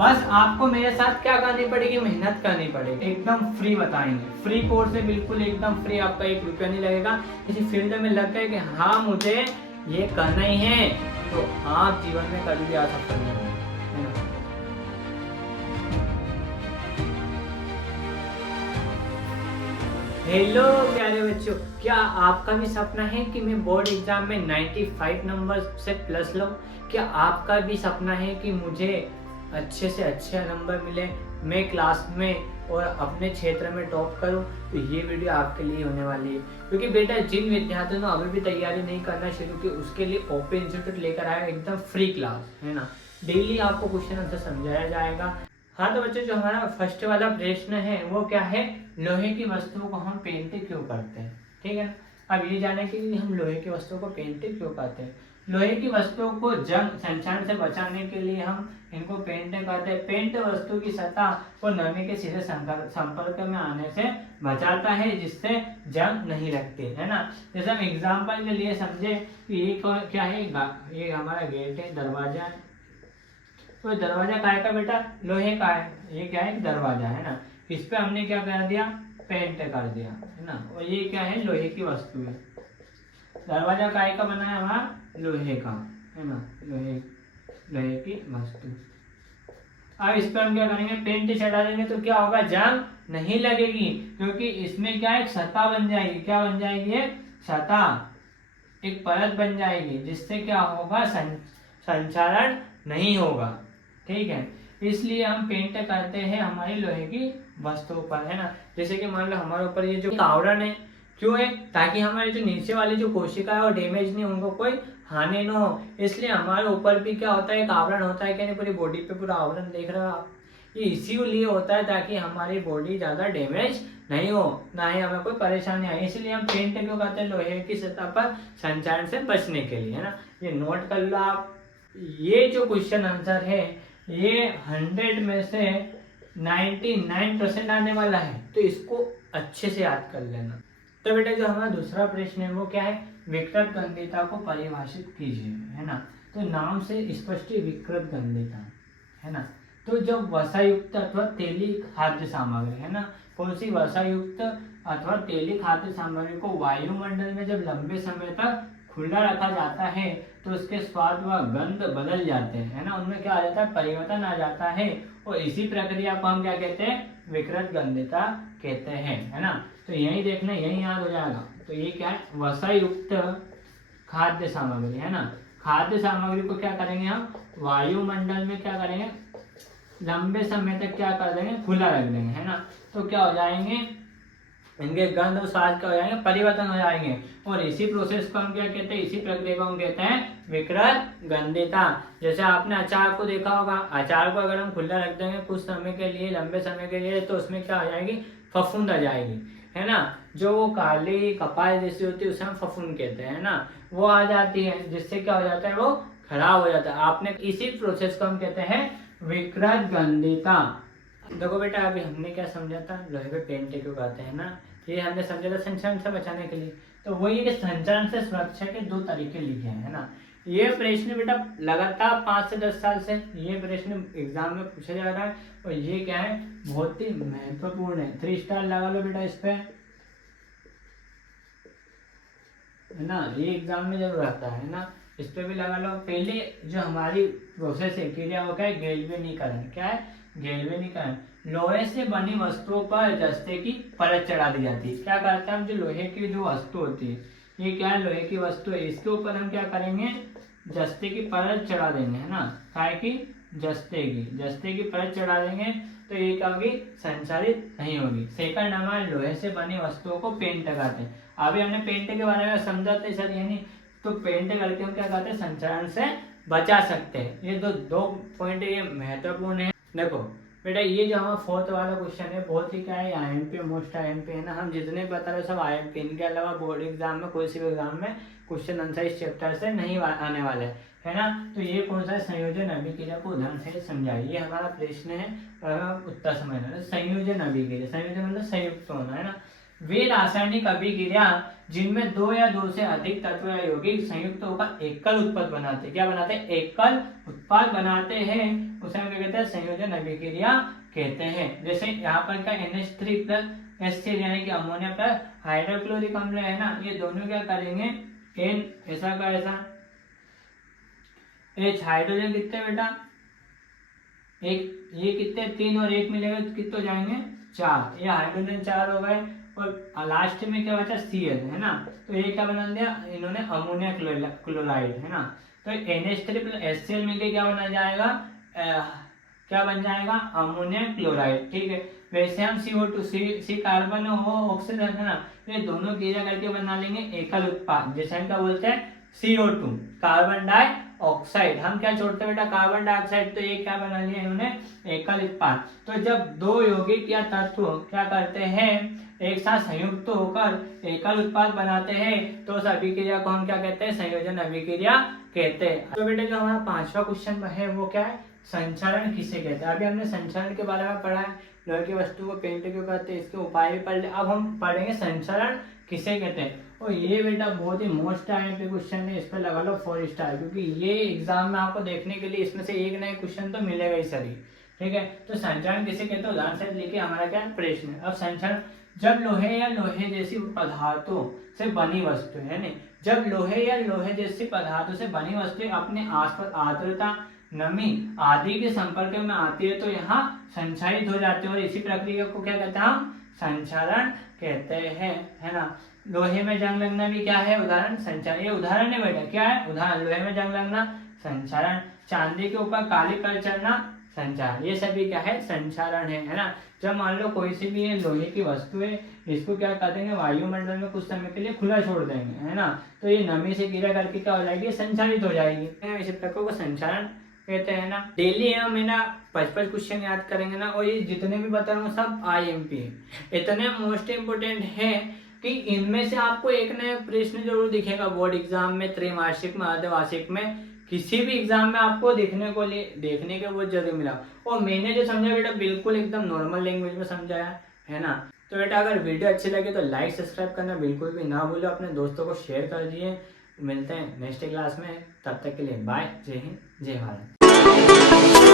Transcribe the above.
बस आपको मेरे साथ क्या करनी पड़ेगी, मेहनत करनी पड़ेगी। एकदम फ्री बताएंगे, फ्री कोर्स है, बिल्कुल एकदम फ्री, आपका 1 रुपया नहीं लगेगा। किसी फील्ड में लग गए कि हाँ मुझे ये करना ही है, तो आप जीवन में कभी भी आ सकते हैं। हेलो प्यारे बच्चों, क्या आपका भी सपना है कि मैं बोर्ड एग्जाम में 95 नंबर से प्लस लूँ? क्या आपका भी सपना है कि मुझे अच्छे से अच्छे नंबर मिले, मैं क्लास में और अपने क्षेत्र में टॉप करूं? तो ये वीडियो आपके लिए होने वाली है, क्योंकि बेटा जिन विद्यार्थियों ने अभी भी तैयारी नहीं करना शुरू की, उसके लिए ओपन इंस्टीट्यूट लेकर आया एकदम फ्री क्लास, है ना। डेली आपको क्वेश्चन आंसर समझाया जाएगा। हाँ तो बच्चों, जो हमारा फर्स्ट वाला प्रश्न है वो क्या है, लोहे की वस्तुओं को हम पेंट क्यों करते हैं, ठीक है ना। अब ये जाने के लिए हम लोहे की वस्तुओं को पेंट क्यों करते हैं। लोहे की वस्तुओं को जंग संक्षारण से बचाने के लिए हम इनको पेंट करते हैं। पेंट वस्तु की सतह को नमी के सीधे संपर्क में आने से बचाता है, जिससे जंग नहीं लगती, है ना। जैसे हम एग्जाम्पल के लिए समझे कि ये क्या है, ये हमारा गेट है, दरवाजा है। तो दरवाजा काय का बेटा, लोहे का है। ये क्या है, दरवाजा है ना। इस पे हमने क्या कर दिया, पेंट कर दिया, है ना। और ये क्या है, लोहे की वस्तु है। दरवाजा काय का बना है हमारा, लोहे का, है ना, लोहे की वस्तु। अब इस पर हम क्या करेंगे, पेंट चढ़ा देंगे तो क्या होगा, जंग नहीं लगेगी, क्योंकि इसमें क्या एक सतह बन जाएगी। क्या बन जाएगी, एक सतह, एक परत बन जाएगी, जिससे क्या होगा, संचारण नहीं होगा, ठीक है। इसलिए हम पेंट करते हैं हमारी लोहे की वस्तुओं पर, है ना। जैसे कि मान लो हमारे ऊपर ये जो आवरण है, क्यों है, ताकि हमारे जो नीचे वाली जो कोशिका है वो डैमेज नहीं, उनको कोई हानि न हो। इसलिए हमारे ऊपर भी क्या होता है, एक आवरण होता है, क्या नहीं, पूरी बॉडी पे पूरा आवरण देख रहे हो आप। ये इसीलिए होता है ताकि हमारी बॉडी ज्यादा डैमेज नहीं हो, ना ही हमें कोई परेशानी आए। इसलिए हम पेंट क्यों करते हैं, लोहे की सतह पर संचारण से बचने के लिए, है ना। ये नोट कर लो आप। ये जो क्वेश्चन आंसर है ये 100 में से 99% आने वाला है, तो इसको अच्छे से याद कर लेना। तो बेटा जो हमारा दूसरा प्रश्न है वो क्या है, विकृत गंधीता को परिभाषित कीजिए, है ना। तो नाम से स्पष्ट विकृत गंधीता, है ना। तो जब वसायुक्त अथवा तेली खाद्य सामग्री, है ना, कौन सी वसायुक्त अथवा तेली खाद्य सामग्री को वायुमंडल में जब लंबे समय तक खुला रखा जाता है तो उसके स्वाद व गंध बदल जाते हैं, है ना, उनमें क्या आ जाता है, परिवर्तन आ जाता है। और इसी प्रक्रिया को हम क्या कहते हैं, विकृत गंधीता कहते हैं, है ना। तो यही देखना, यही याद हो जाएगा। तो ये क्या है, वसायुक्त खाद्य सामग्री, है ना। खाद्य सामग्री को क्या करेंगे हम, वायुमंडल में क्या करेंगे, लंबे समय तक क्या कर देंगे, खुला रख देंगे, है ना। तो क्या हो जाएंगे, इनके गंध और स्वाद क्या हो जाएंगे, परिवर्तन हो जाएंगे। और इसी प्रोसेस को हम क्या कहते हैं, इसी प्रक्रिया को हम कहते हैं विकृत गंधीता। जैसे आपने अचार को देखा होगा, अचार को अगर हम खुला रख देंगे कुछ समय के लिए, लंबे समय के लिए, तो उसमें क्या हो जाएगी, फफूंद आ जाएगी, है ना। जो वो काली कपास जैसी होती है उसे हम फफूंद कहते हैं, ना, वो आ जाती है, जिससे क्या हो जाता है, वो खराब हो जाता है। आपने इसी प्रोसेस को हम कहते हैं विकृत गंधीता। देखो बेटा अभी हमने क्या समझा था, लोहे पे पेंट क्यों करते हैं ना, ये हमने समझा था संचरण से बचाने के लिए। तो वही है कि संचरण से सुरक्षा के 2 तरीके लिखे हैं, है ना। ये प्रश्न बेटा लगातार 5 से 10 साल से ये प्रश्न एग्जाम में पूछा जा रहा है, और ये क्या है, बहुत ही महत्वपूर्ण है। 3 स्टार लगा लो बेटा इस पे, है ना, ये एग्जाम में जरूर आता है ना, इस पे भी लगा लो। पहले जो हमारी प्रोसेस है, क्रिया वो क्या है, गैल्वेनीकरण। क्या है, गैल्वेनीकरण। लोहे से बनी वस्तुओं पर जस्ते की परत चढ़ा दी जाती है। क्या करते हैं हम, जो लोहे की जो वस्तु होती है, ये क्या है, लोहे की वस्तु है, इसके ऊपर हम क्या करेंगे, जस्ते की परत चढ़ा देंगे, है ना। काय की, जस्ते की परत चढ़ा देंगे, तो ये क्या होगी, संचारित नहीं होगी। सेकंड हमारे लोहे से बनी वस्तुओं को पेंट करते हैं। अभी हमने पेंट के बारे में समझा था सर, यानी तो पेंट करके हम क्या करते हैं, संचारण से बचा सकते हैं। ये दो पॉइंट ये महत्वपूर्ण है। देखो बेटा ये जो हमारा 4th वाला क्वेश्चन है बहुत ही क्या है, IMP मोस्ट IMP है ना। हम जितने बता रहे सब IMP, इनके अलावा बोर्ड एग्जाम में कोई सी भी एग्जाम में क्वेश्चन आंसर इस चैप्टर से नहीं आने वाले, है ना। तो ये कौन सा संयोजन अभिक्रिया को उदाहरण से समझाइए, ये हमारा प्रश्न है। उत्तर समझना, संयोजन अभिक्रिया, संयोजन मतलब संयुक्त होना, है ना। वे रासायनिक अभिक्रिया जिनमें दो या दो से अधिक तत्व या यौगिक संयुक्त होकर एकल उत्पाद बनाते हैं। क्या बनाते हैं? एकल उत्पाद बनाते हैं, उसे हम क्या कहते हैं? संयोजन अभिक्रिया कहते हैं। जैसे यहाँ पर क्या NH3 प्लस HCl यानी कि अमोनिया प्लस हाइड्रोक्लोरिक अम्ल है ना, ये दोनों क्या करेंगे? एन ऐसा का ऐसा H हाइड्रोजन कितने बेटा? एक, ये कितने? 3 और 1 मिलेगा तो कितने हो जाएंगे? 4। ये हाइड्रोजन 4 हो गए और लास्ट में क्या बचा? Cl है ना। तो ये क्या बना दिया इन्होंने? अमोनिया क्लोराइड है ना। तो NH3 प्लस HCl मिलकर क्या बना जाएगा? क्या बन जाएगा? Ammonia chloride. ठीक है। वैसे हम CO2 सी कार्बन हो ऑक्सीजन है ना, तो ये दोनों क्रिया करके बना लेंगे एकल उत्पाद, जैसे हम क्या बोलते हैं? CO2 carbon dioxide. हम क्या छोड़ते हैं बेटा? Carbon dioxide. तो ये क्या बना लिया इन्होंने? एकल उत्पाद। तो जब दो यौगिक या तत्व क्या करते हैं? एक साथ संयुक्त होकर एकल उत्पाद बनाते हैं, तो उस अभिक्रिया को हम क्या कहते हैं? संयोजन अभिक्रिया कहते हैं। तो बेटा जो हमारा 5वां क्वेश्चन है वो क्या है? संचरण किसे कहते हैं? अभी हमने संचरण के बारे में पढ़ा है, लोहे की वस्तु को पेंट क्यों करते हैं, इसके उपाय भी पढ़ ले। अब हम पढ़ेंगे संचरण किसे कहते हैं। और ये बेटा बहुत ही मोस्ट आईएमपी क्वेश्चन है, इस पर लगा लो 4 स्टार, क्योंकि ये एग्जाम में आपको देखने के लिए इसमें से एक नए क्वेश्चन तो मिलेगा ही सर। ठीक है। तो संचरण किसे कहते हैं? उदाहरण से लिखिए हमारा क्या प्रश्न है। अब संचरण जब लोहे या लोहे जैसी पदार्थों से बनी वस्तु है ना, जब लोहे या लोहे जैसी पदार्थों से बनी वस्तु अपने आसपास आर्द्रता, नमी आदि के संपर्क में आती है तो यहाँ संचारित हो जाते हैं, और इसी प्रक्रिया को क्या कहते हैं? हम संचरण कहते हैं, है ना। लोहे में जंग लगना भी क्या है? उदाहरण संचरण। ये उदाहरण है बेटा, क्या है? उदाहरण। लोहे में जंग लगना संचरण, चांदी के ऊपर काली कर चढ़ना संचरण, ये सभी क्या है? संचरण है ना। जब मान लो कोई सी भी लोहे की वस्तु है, इसको क्या कर देंगे? वायुमंडल में कुछ समय के लिए खुला छोड़ देंगे, है ना, तो ये नमी से क्रिया करके क्या हो जाएगी? संचारित हो जाएगी। इसी प्रकार को संचरण कहते हैं ना। डेली हम है ना 5-5 क्वेश्चन याद करेंगे ना, और ये जितने भी बता रहा हूँ सब IMP है, इतने मोस्ट इम्पोर्टेंट है कि इनमें से आपको एक नया प्रश्न जरूर दिखेगा बोर्ड एग्जाम में, त्रैमासिक में, अर्धवार्षिक में, किसी भी एग्जाम में आपको देखने के बहुत जरूर मिला। और मैंने जो समझा बेटा बिल्कुल एकदम नॉर्मल लैंग्वेज में समझाया है ना। तो बेटा अगर वीडियो अच्छी लगे तो लाइक सब्सक्राइब करना बिल्कुल भी ना भूलो, अपने दोस्तों को शेयर कर दिए। मिलते हैं नेक्स्ट क्लास में, तब तक के लिए बाय। जय हिंद, जय भारत।